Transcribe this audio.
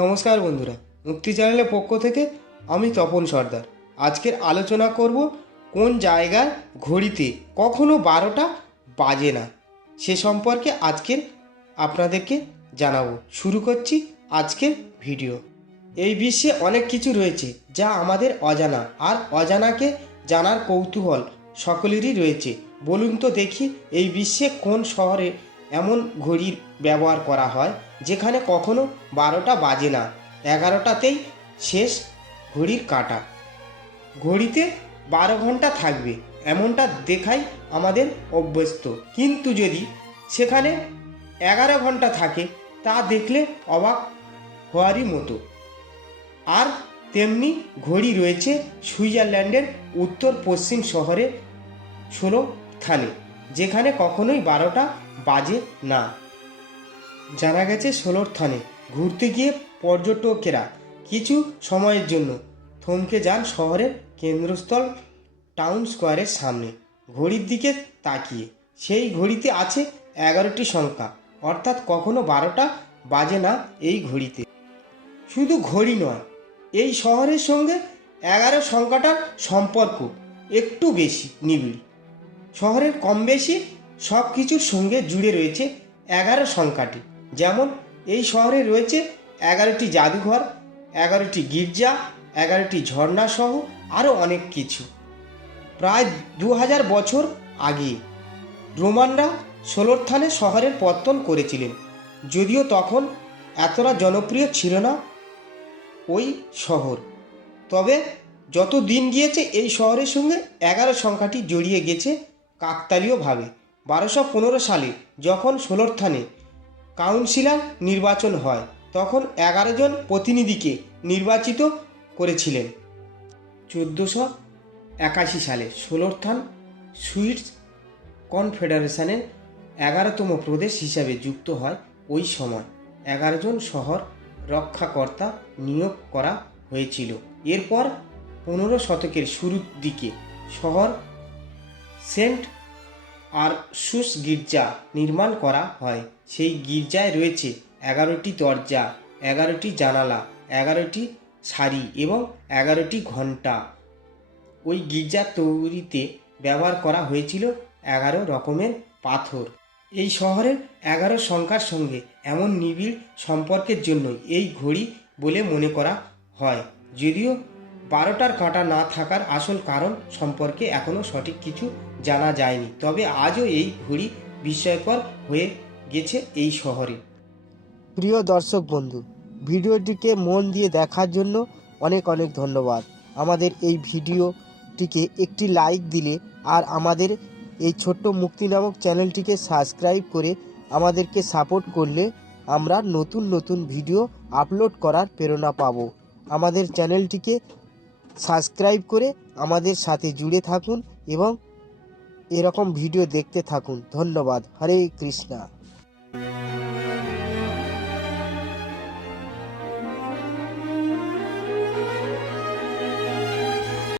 নমস্কার বন্ধুরা, মুক্তি চ্যানেলের পক্ষ থেকে আমি তপন সর্দার। আজকের আলোচনা করব কোন জায়গার ঘড়িতে কখনো বারোটা বাজে না, সে সম্পর্কে আজকের আপনাদেরকে জানাব। শুরু করছি আজকের ভিডিও। এই বিশ্বে অনেক কিছু রয়েছে যা আমাদের অজানা, আর অজানাকে জানার কৌতূহল সকলেরই রয়েছে। বলুন তো দেখি এই বিশ্বে কোন শহরে এমন ঘড়ির ব্যবহার করা হয়? যেখানে কখনো বারোটা বাজে না, এগারোটাতেই শেষ ঘড়ির কাটা। ঘড়িতে বারো ঘণ্টা থাকবে, এমনটা দেখাই আমাদের অভ্যস্ত। কিন্তু যদি সেখানে এগারো ঘণ্টা থাকে, তা দেখলে অবাক হওয়ারই মতো। আর তেমনি ঘড়ি রয়েছে সুইজারল্যান্ডের উত্তর পশ্চিম শহরে ষোলো থানে, যেখানে কখনোই বারোটা বাজে না। জানা গেছে ষোলোর থানে, ঘুরতে গিয়ে পর্যটকেরা কিছু সময়ের জন্য থমকে যান শহরের কেন্দ্রস্থল টাউন স্কোয়ারের সামনে। ঘড়ির দিকে তাকিয়ে, সেই ঘড়িতে আছে এগারোটি সংখ্যা, অর্থাৎ কখনো বারোটা বাজে না এই ঘড়িতে। শুধু ঘড়ি নয়, এই শহরের সঙ্গে এগারো সংখ্যাটার সম্পর্ক একটু বেশি নিবিড়। শহরের কম বেশি সব কিছুর সঙ্গে জুড়ে রয়েছে এগারো সংখ্যাটি। যেমন এই শহরে রয়েছে এগারোটি জাদুঘর, এগারোটি গির্জা, এগারোটি ঝর্ণা সহ আরও অনেক কিছু। প্রায় দু হাজার বছর আগে রোমানরা ষোলোরথানে শহরের পত্তন করেছিলেন, যদিও তখন এতটা জনপ্রিয় ছিল না ওই শহর। তবে যত দিন গিয়েছে, এই শহরের সঙ্গে এগারো সংখ্যাটি জড়িয়ে গেছে কাকতালীয়ভাবে। বারোশো পনেরো সালে যখন ষোলোরথানে কাউন্সিলর নির্বাচন হয়। তখন এগারো জন প্রতিনিধিকে নির্বাচিত করেছিলেন। চোদ্দোশো একাশি সালে ষোলোরথান সুইটস কনফেডারেশনের এগারোতম প্রদেশ হিসাবে যুক্ত হয় ওই সময়। এগারো জন শহর রক্ষাকর্তা নিয়োগ করা হয়েছিল। এরপর পনেরো শতকের শুরুর দিকে শহর সেন্ট আর সুস গির্জা নির্মাণ করা হয়। সেই গির্জায় রয়েছে এগারোটি দরজা, এগারোটি জানালা, এগারোটি সারি এবং এগারোটি ঘণ্টা ওই গির্জা তৈরিতে ব্যবহার করা হয়েছিল এগারো রকমের পাথর। এই শহরের এগারো সংখ্যার সঙ্গে এমন নিবিড় সম্পর্কের জন্যই এই ঘড়ি বলে মনে করা হয়। যদিও বারোটার কাঁটা না থাকার আসল কারণ সম্পর্কে এখনও সঠিক কিছু জানা যায়নি। তবে আজও এই ঘড়ি বিস্ময়কর হয়ে গেছে এই শহরে। প্রিয় দর্শক বন্ধু, ভিডিওটিকে মন দিয়ে দেখার জন্য অনেক অনেক ধন্যবাদ। আমাদের এই ভিডিওটিকে একটি লাইক দিলে আর আমাদের এই ছোট্ট মুক্তি নামক চ্যানেলটিকে সাবস্ক্রাইব করে আমাদেরকে সাপোর্ট করলে আমরা নতুন নতুন ভিডিও আপলোড করার প্রেরণা পাব। আমাদের চ্যানেলটিকে সাবস্ক্রাইব করে আমাদের সাথে জুড়ে থাকুন এবং এরকম ভিডিও দেখতে থাকুন। ধন্যবাদ। হরে কৃষ্ণা।